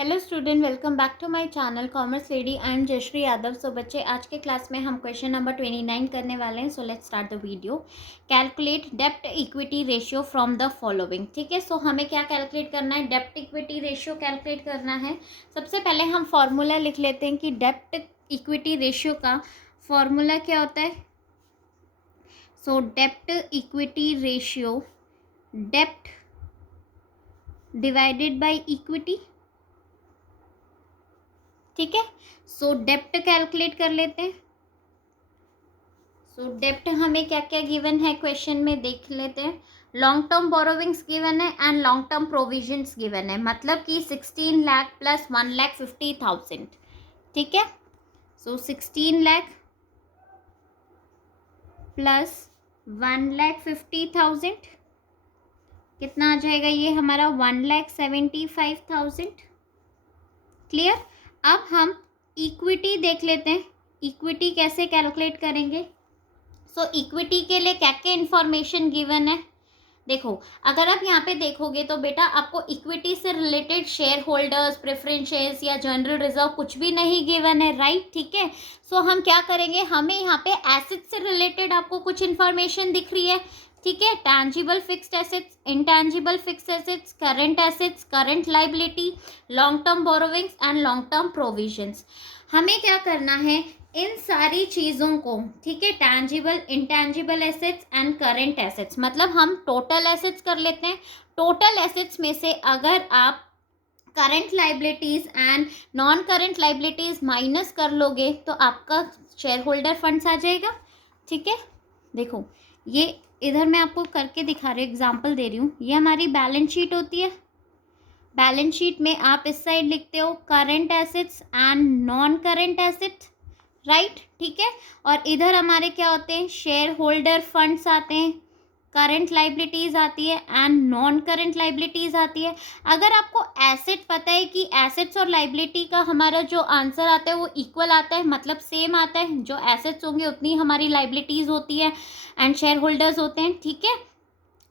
Hello student, welcome back to my channel commerce lady. I am Jayshree Yadav. So बच्चे, आज के class में हम क्वेश्चन नंबर 29 करने वाले हैं। So let's start the video. Calculate डेप्ट equity ratio from the following. ठीक है, सो हमें क्या कैलकुलेट करना है? डेप्ट इक्विटी रेशियो कैलकुलेट करना है। सबसे पहले हम फॉर्मूला लिख लेते हैं कि डेप्ट इक्विटी रेशियो का फॉर्मूला क्या होता है। सो डेप्ट equity ratio, dept divided by equity. ठीक है, सो डेप्ट कैलकुलेट कर लेते हैं। सो डेप्ट हमें क्या क्या गिवन है क्वेश्चन में देख लेते हैं। लॉन्ग टर्म बोरोविंग्स गिवन है and long term provisions given है, मतलब कि 16 लाख प्लस 1,50,000। ठीक है, सो 16 लाख प्लस 1,50,000 कितना आ जाएगा? ये हमारा 1,75,000। क्लियर। अब हम इक्विटी देख लेते हैं। इक्विटी कैसे कैलकुलेट करेंगे? सो इक्विटी के लिए क्या क्या इंफॉर्मेशन गिवन है? देखो, अगर आप यहाँ पे देखोगे तो बेटा आपको इक्विटी से related share holders, preference shares या जनरल रिजर्व कुछ भी नहीं गिवन है, राइट? ठीक है, सो हम क्या करेंगे, हमें यहाँ पे एसेट से रिलेटेड आपको कुछ इंफॉर्मेशन दिख रही है। ठीक है, tangible fixed assets, intangible fixed assets, current liability, long term borrowings and long term provisions. हमें क्या करना है, इन सारी चीज़ों को, ठीक है, tangible, intangible assets and current assets, मतलब हम टोटल एसेट्स कर लेते हैं। टोटल एसेट्स में से अगर आप current liabilities and non current liabilities minus कर लोगे तो आपका शेयर होल्डर फंड्स आ जाएगा। ठीक है, देखो ये इधर मैं आपको करके दिखा रही हूँ, एग्जाम्पल दे रही हूँ। ये हमारी बैलेंस शीट होती है। बैलेंस शीट में आप इस साइड लिखते हो current assets and non current assets, right? ठीक है, और इधर हमारे क्या होते हैं, शेयर होल्डर फंड्स आते हैं, करंट लाइबिलिटीज आती है एंड नॉन करंट लाइबिलिटीज आती है। अगर आपको एसेट पता है कि एसेट्स और लाइबिलिटी का हमारा जो आंसर आता है वो इक्वल आता है, मतलब सेम आता है, जो एसेट्स होंगे उतनी हमारी लाइबिलिटीज होती है एंड शेयर होल्डर्स होते हैं। ठीक है,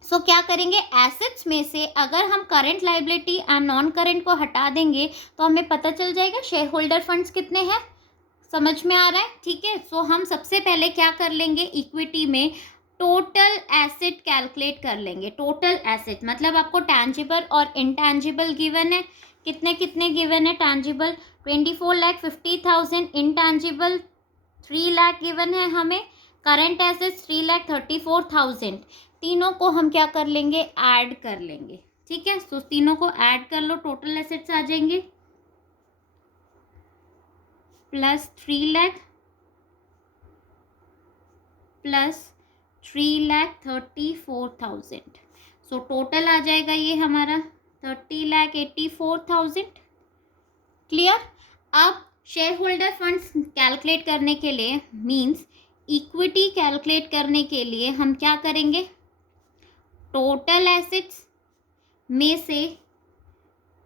सो क्या करेंगे, एसेट्स में से अगर हम current liability and non current को हटा देंगे तो हमें पता चल जाएगा शेयर होल्डर फंड्स कितने हैं। समझ में आ रहा है? ठीक है, सो हम सबसे पहले क्या कर लेंगे, इक्विटी में टोटल एसेट कैलकुलेट कर लेंगे। टोटल एसेट मतलब आपको टैंजिबल और इनटैंजिबल गिवन है। कितने कितने गिवन है? टैंजिबल 24,50,000, इनटैंजिबल 3 लाख गिवन है हमें, करंट एसेट्स 3,34,000। तीनों को हम क्या कर लेंगे, ऐड कर लेंगे। ठीक है, सो तीनों को ऐड कर लो, टोटल एसेट्स आ जाएंगे plus 3 lakh plus 3,34,000। So total आ जाएगा ये हमारा 30,84,000। क्लियर। अब शेयर होल्डर फंड्स कैलकुलेट करने के लिए, मींस इक्विटी कैलकुलेट करने के लिए हम क्या करेंगे, टोटल एसेट्स में से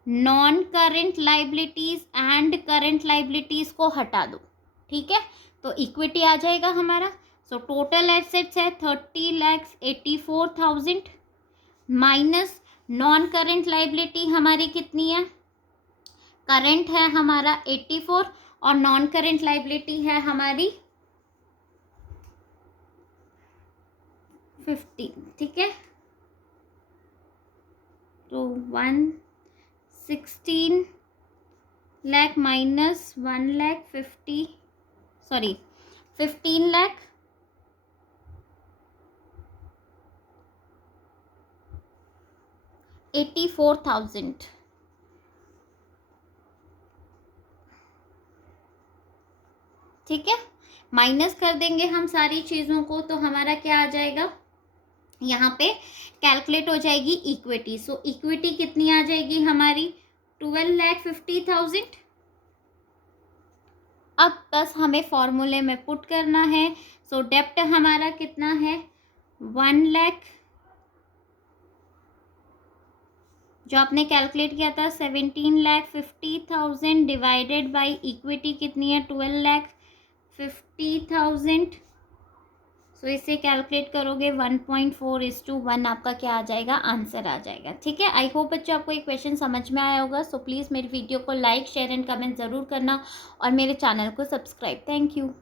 non current liabilities and current liabilities को हटा दो। ठीक है, तो इक्विटी आ जाएगा हमारा। सो टोटल एसेट्स है 30,84,000 माइनस नॉन करंट लाइबिलिटी हमारी कितनी है, करंट है हमारा 84 और नॉन करंट लाइबिलिटी है हमारी 50। ठीक है, तो 116 लाख माइनस 1,50,000, सॉरी 15,84,000। ठीक है, माइनस कर देंगे हम सारी चीज़ों को तो हमारा क्या आ जाएगा, यहाँ पे कैलकुलेट हो जाएगी इक्विटी। सो इक्विटी कितनी आ जाएगी हमारी, 12,50,000। अब बस हमें फॉर्मूले में पुट करना है। सो डेप्ट हमारा कितना है, 1 लाख, जो आपने कैलकुलेट किया था 17,50,000 डिवाइडेड बाय इक्विटी कितनी है, 12,50,000। सो इसे कैलकुलेट करोगे 1.4:1 आपका क्या आ जाएगा, आंसर आ जाएगा। ठीक है, आई होप बच्चों आपको ये क्वेश्चन समझ में आया होगा। सो प्लीज़ मेरी वीडियो को लाइक शेयर एंड कमेंट ज़रूर करना और मेरे चैनल को सब्सक्राइब। Thank you.